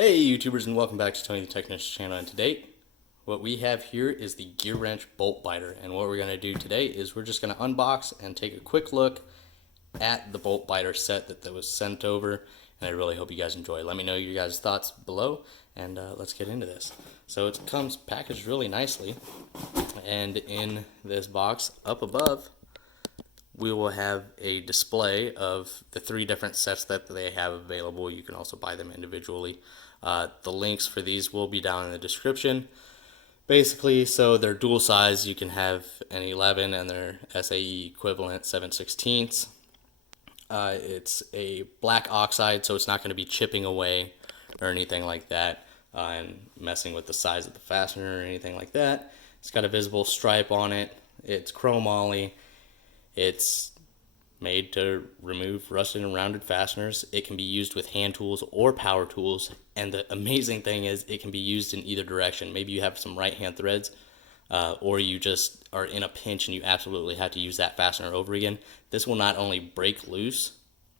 Hey YouTubers, and welcome back to Tony the Technician's channel. And today what we have here is the Gearwrench bolt biter, and what we're going to do today is we're just going to unbox and take a quick look at the bolt biter set that was sent over, and I really hope you guys enjoy. Let me know your guys' thoughts below, and let's get into this. So it comes packaged really nicely, and in this box up above we will have a display of the 3 different sets that they have available. You can also buy them individually. The links for these will be down in the description. Basically, so they're dual size. You can have an 11 and their SAE equivalent 7/16. It's a black oxide, so it's not going to be chipping away or anything like that and messing with the size of the fastener or anything like that. It's got a visible stripe on it. It's chromoly. It's made to remove rusted and rounded fasteners. It can be used with hand tools or power tools, and the amazing thing is it can be used in either direction. Maybe you have some right hand threads, or you just are in a pinch and you absolutely have to use that fastener over again. This will not only break loose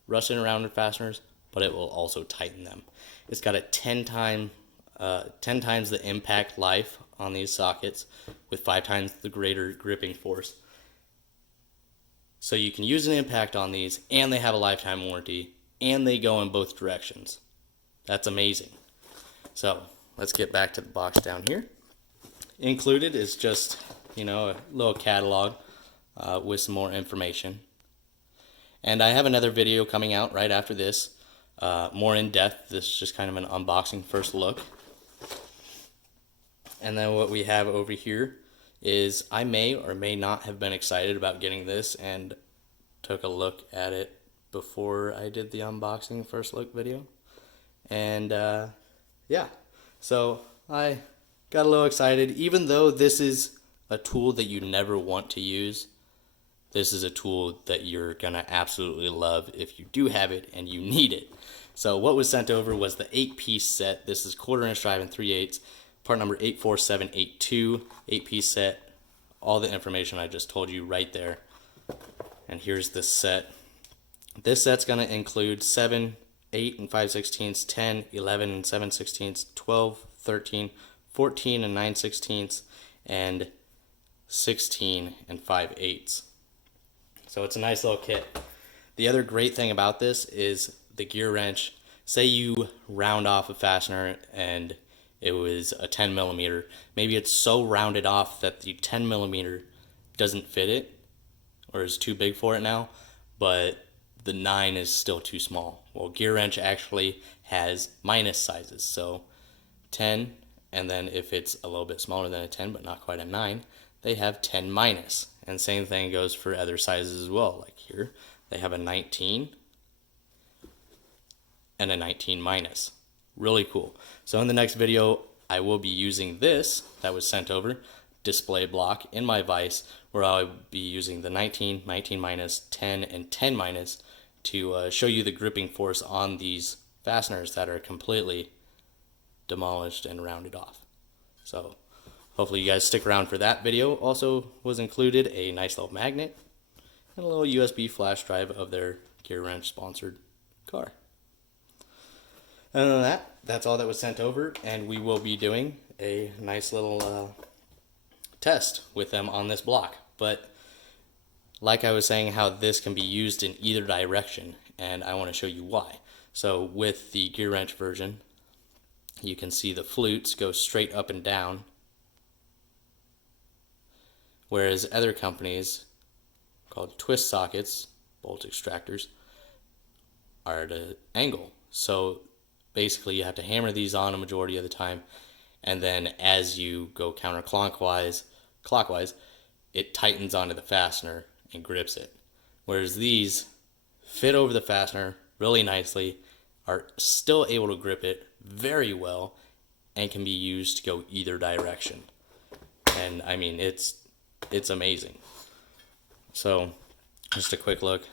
rusted and rounded fasteners, but it will also tighten them. It's got a 10 times the impact life on these sockets with 5 times the greater gripping force. So you can use an impact on these, and they have a lifetime warranty, and they go in both directions. That's amazing. So let's get back to the box down here. Included is just, a little catalog with some more information. And I have another video coming out right after this, more in depth. This is just kind of an unboxing first look. And then what we have over here is I may or may not have been excited about getting this and took a look at it before I did the unboxing first look video. And yeah, so I got a little excited. Even though this is a tool that you never want to use, this is a tool that you're gonna absolutely love if you do have it and you need it. So what was sent over was the 8-piece set. This is 1/4 inch drive and 3/8. Part number 84782, 8-piece set. All the information I just told you right there. And here's this set. This set's going to include 7, 8 and 5/16, 10, 11 and 7/16, 12, 13, 14 and 9/16, and 16 and 5/8. So it's a nice little kit. The other great thing about this is the Gearwrench. Say you round off a fastener and it was a 10 millimeter. Maybe it's so rounded off that the 10 millimeter doesn't fit it or is too big for it now, but the 9 is still too small. Well, Gearwrench actually has minus sizes, so 10, and then if it's a little bit smaller than a 10 but not quite a 9, they have 10 minus. And same thing goes for other sizes as well. Like here, they have a 19 and a 19 minus. Really cool. So in the next video, I will be using this that was sent over, display block, in my vise, where I'll be using the 19, 19 minus, 10, and 10 minus to show you the gripping force on these fasteners that are completely demolished and rounded off. So hopefully you guys stick around for that video. Also was included a nice little magnet and a little USB flash drive of their Gearwrench sponsored car. Other than that, that's all that was sent over, and we will be doing a nice little test with them on this block. But like I was saying, how this can be used in either direction, and I want to show you why. So with the Gearwrench version, you can see the flutes go straight up and down, whereas other companies called twist sockets, bolt extractors, are at an angle. So basically you have to hammer these on a majority of the time, and then as you go counterclockwise, it tightens onto the fastener and grips it. Whereas these fit over the fastener really nicely, are still able to grip it very well, and can be used to go either direction. And I mean, it's amazing. So just a quick look.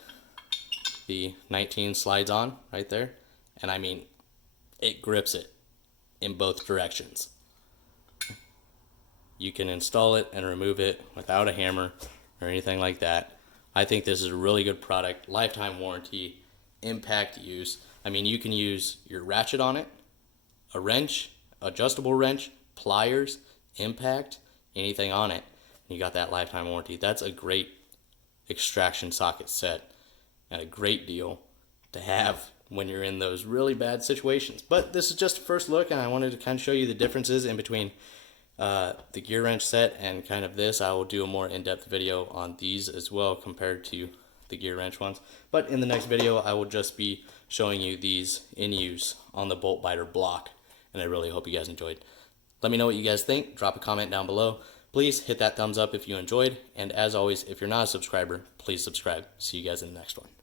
The 19 slides on right there, and I mean, it grips it in both directions. You can install it and remove it without a hammer or anything like that. I think this is a really good product, lifetime warranty, impact use. I mean, you can use your ratchet on it, a wrench, adjustable wrench, pliers, impact, anything on it. You got that lifetime warranty. That's a great extraction socket set and a great deal to have when you're in those really bad situations. But this is just a first look, and I wanted to kind of show you the differences in between the Gearwrench set and kind of this. I will do a more in-depth video on these as well compared to the Gearwrench ones. But in the next video, I will just be showing you these in use on the bolt biter block, and I really hope you guys enjoyed. Let me know what you guys think. Drop a comment down below. Please hit that thumbs up if you enjoyed, and as always, if you're not a subscriber, please subscribe. See you guys in the next one.